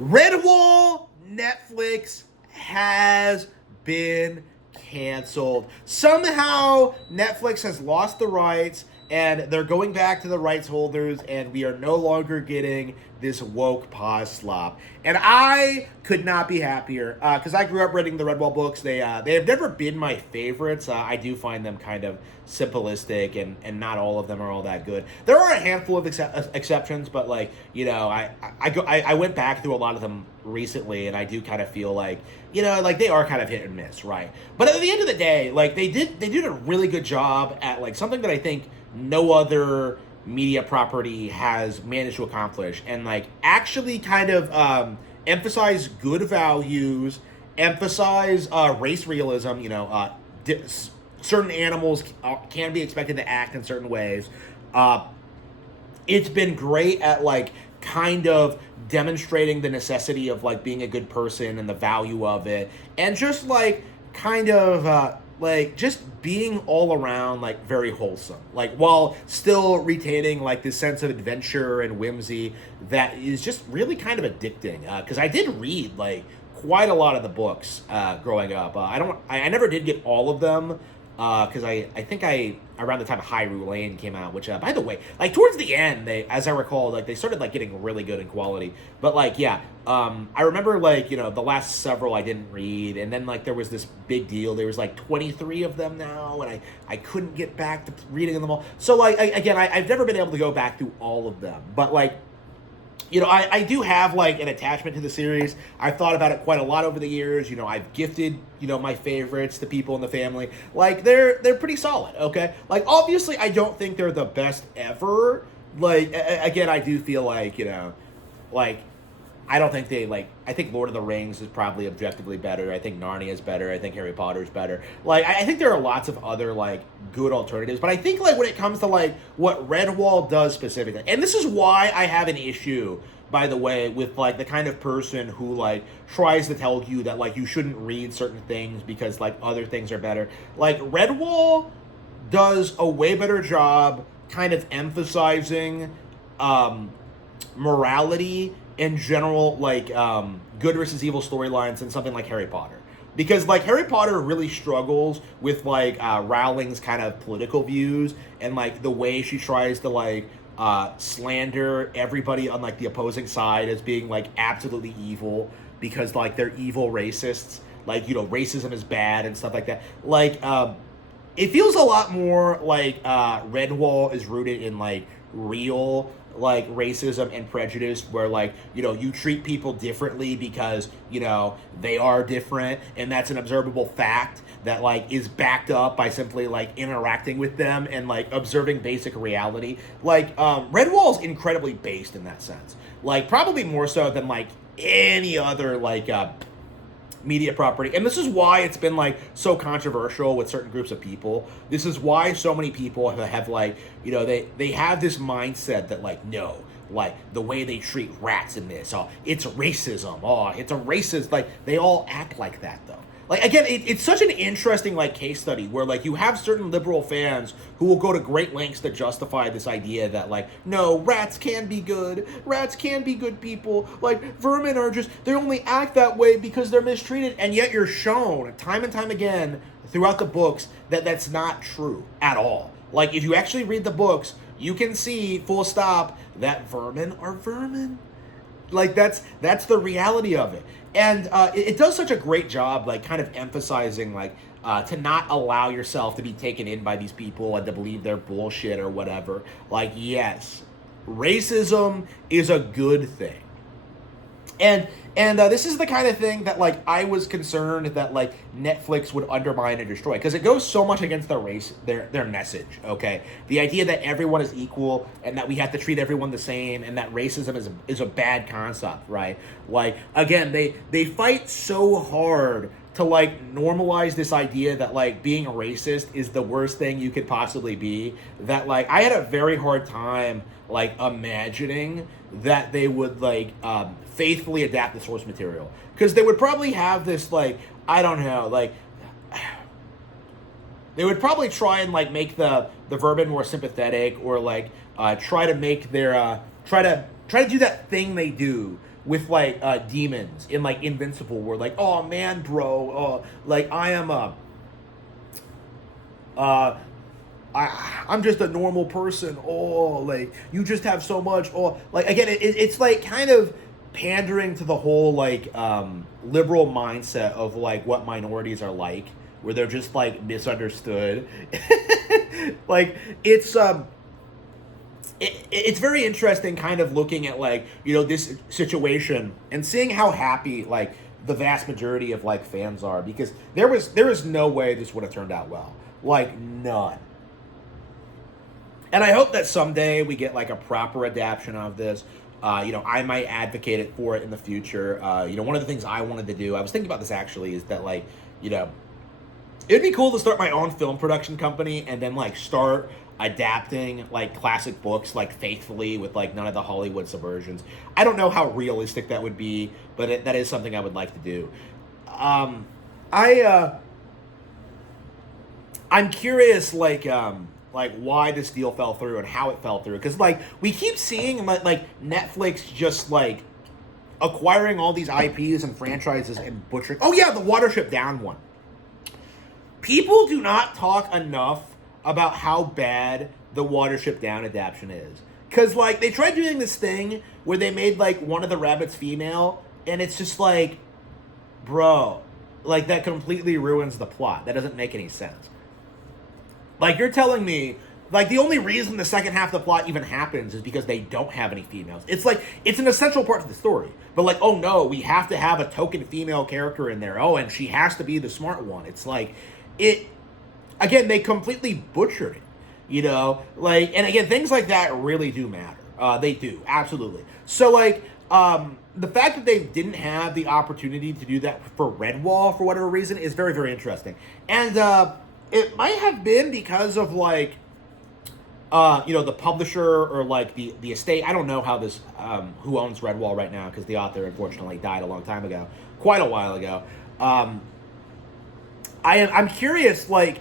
Redwall Netflix has been canceled. Somehow Netflix has lost the rights and they're going back to the rights holders, and we are no longer getting this woke pause slop. And I could not be happier because I grew up reading the Redwall books. They have never been my favorites. I do find them kind of simplistic, and not all of them are all that good. There are a handful of exceptions, but like I went back through a lot of them recently, and I do kind of feel like like they are kind of hit and miss, right? But at the end of the day, like they did a really good job at like something that I think no other media property has managed to accomplish, and like actually kind of emphasize good values, emphasize race realism. Certain animals can be expected to act in certain ways. It's been great at like kind of demonstrating the necessity of like being a good person and the value of it, and just like kind of like just being all around like very wholesome, like while still retaining like this sense of adventure and whimsy that is just really kind of addicting. Because I did read like quite a lot of the books growing up. I never did get all of them because I think around the time of Hyrule Lane came out, which by the way, like towards the end, they, as I recall, like they started like getting really good in quality. But like I remember like the last several I didn't read, and then like there was this big deal. There was like 23 of them now, and I couldn't get back to reading them all. So like I've never been able to go back through all of them, but like. I do have like an attachment to the series. I've thought about it quite a lot over the years. I've gifted, my favorites to people in the family. Like they're pretty solid, okay? Like obviously I don't think they're the best ever. Like again, I do feel like, like I don't think I think Lord of the Rings is probably objectively better. I think Narnia is better. I think Harry Potter's better. Like, I think there are lots of other, like, good alternatives. But I think, like, when it comes to, like, what Redwall does specifically, and this is why I have an issue, by the way, with, like, the kind of person who, like, tries to tell you that, like, you shouldn't read certain things because, like, other things are better. Like, Redwall does a way better job kind of emphasizing morality in general, like good versus evil storylines and something like Harry Potter, because like Harry Potter really struggles with like Rowling's kind of political views and like the way she tries to like slander everybody on like the opposing side as being like absolutely evil because like they're evil racists, like racism is bad and stuff like that. Like it feels a lot more like Redwall is rooted in like real like racism and prejudice, where like you treat people differently because they are different, and that's an observable fact that like is backed up by simply like interacting with them and like observing basic reality. Like Redwall's incredibly based in that sense, like probably more so than like any other like media property. And this is why it's been like so controversial with certain groups of people. This is why so many people have like they have this mindset that like no, like the way they treat rats in this, it's racism, it's a racist, like they all act like that though. Like again, it's such an interesting like case study where like you have certain liberal fans who will go to great lengths to justify this idea that like no, rats can be good people, like vermin are just, they only act that way because they're mistreated, and yet you're shown time and time again throughout the books that that's not true at all. Like if you actually read the books, you can see full stop that vermin are vermin. Like that's the reality of it. And it does such a great job like kind of emphasizing like to not allow yourself to be taken in by these people and to believe they're bullshit or whatever. Like yes, racism is a good thing. And this is the kind of thing that like I was concerned that like Netflix would undermine and destroy, because it goes so much against their message. Okay, the idea that everyone is equal and that we have to treat everyone the same and that racism is a bad concept, right? Like again, they fight so hard to like normalize this idea that like being racist is the worst thing you could possibly be, that like I had a very hard time like imagining that they would like faithfully adapt the source material, because they would probably have this like, I don't know, like they would probably try and like make the vermin more sympathetic, or like try to make their try to do that thing they do with like demons in like Invincible, where like, oh man, bro, like I am a uh I'm just a normal person. Oh, like you just have so much. Oh, like again, it's like kind of pandering to the whole like liberal mindset of like what minorities are like, where they're just like misunderstood. Like it's very interesting, kind of looking at like this situation and seeing how happy like the vast majority of like fans are, because there is no way this would have turned out well, like none. And I hope that someday we get like a proper adaptation of this. I might advocate it for it in the future. One of the things I wanted to do, I was thinking about this actually, is that like, it'd be cool to start my own film production company and then like start adapting like classic books like faithfully with like none of the Hollywood subversions. I don't know how realistic that would be, but that is something I would like to do. I'm curious like why this deal fell through and how it fell through, because like we keep seeing like Netflix just like acquiring all these IPs and franchises and butchering. Oh yeah, the Watership Down one. People do not talk enough about how bad the Watership Down adaptation is, because like they tried doing this thing where they made like one of the rabbits female, and it's just like, bro, like that completely ruins the plot. That doesn't make any sense. Like, you're telling me, like, the only reason the second half of the plot even happens is because they don't have any females. It's like, it's an essential part of the story. But, like, oh no, we have to have a token female character in there. Oh, and she has to be the smart one. It's like, again, they completely butchered it, Like, and again, things like that really do matter. They do, absolutely. So, like, the fact that they didn't have the opportunity to do that for Redwall, for whatever reason, is very, very interesting. And, it might have been because of like, the publisher or like the estate. I don't know how this, who owns Redwall right now, because the author unfortunately died a long time ago, quite a while ago. I'm curious, like,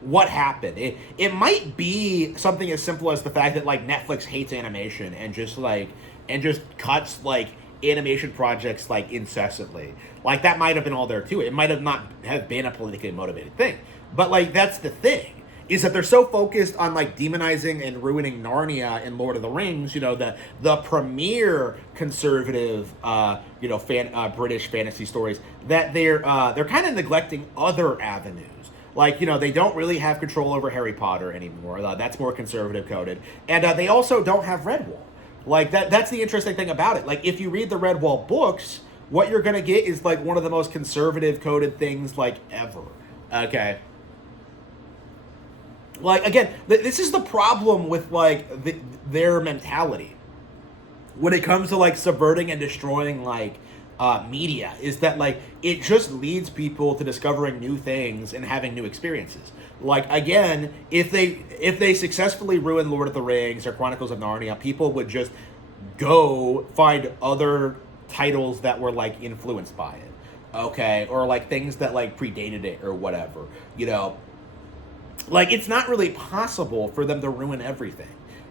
what happened. It might be something as simple as the fact that like Netflix hates animation and just cuts like animation projects like incessantly. Like that might have been all there too. It might have not have been a politically motivated thing. But like that's the thing, is that they're so focused on like demonizing and ruining Narnia and Lord of the Rings, the premier conservative British fantasy stories, that they're kind of neglecting other avenues. Like, they don't really have control over Harry Potter anymore. That's more conservative coded. And they also don't have Redwall. Like, that's the interesting thing about it. Like, if you read the Redwall books, what you're going to get is, like, one of the most conservative coded things, like, ever. Okay? Like, again, this is the problem with, like, their mentality when it comes to, like, subverting and destroying, like, media, is that, like, it just leads people to discovering new things and having new experiences. Like, again, if they successfully ruin Lord of the Rings or Chronicles of Narnia, people would just go find other titles that were, like, influenced by it, okay? Or, like, things that, like, predated it or whatever, Like, it's not really possible for them to ruin everything.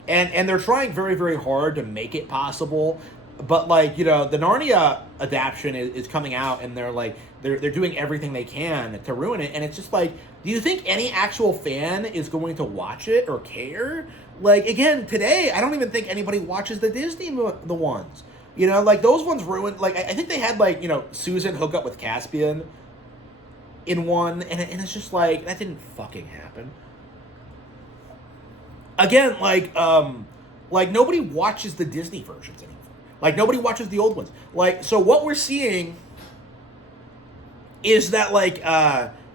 And they're trying very, very hard to make it possible. But, like, the Narnia adaptation is coming out, and they're, like, they're doing everything they can to ruin it. And it's just, like, do you think any actual fan is going to watch it or care? Like, again, today, I don't even think anybody watches the Disney the ones. Like, those ones ruined. Like, I think they had, like, Susan hook up with Caspian in one, and it's just, like, that didn't fucking happen. Again, like, nobody watches the Disney versions anymore. Like, nobody watches the old ones. Like, so what we're seeing is that, like,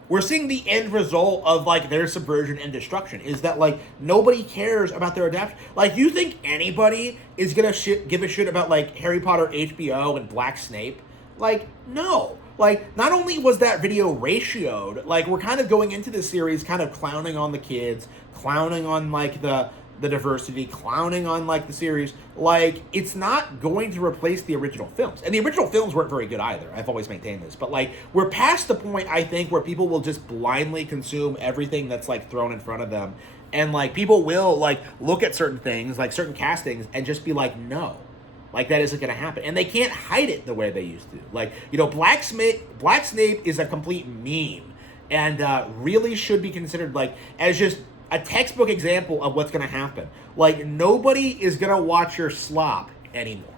we're seeing the end result of, like, their subversion and destruction. Is that, like, nobody cares about their adaptation. Like, you think anybody is gonna give a shit about, like, Harry Potter HBO and Black Snape? Like, no. Like, not only was that video ratioed, like, we're kind of going into this series kind of clowning on the kids, clowning on, like, the diversity, clowning on, like, the series. Like, it's not going to replace the original films. And the original films weren't very good either. I've always maintained this. But, like, we're past the point, I think, where people will just blindly consume everything that's, like, thrown in front of them. And, like, people will, like, look at certain things, like, certain castings, and just be like, no. Like, that isn't going to happen. And they can't hide it the way they used to. Like, you know, Black Snape is a complete meme and really should be considered, like, as just a textbook example of what's going to happen. Like, nobody is going to watch your slop anymore.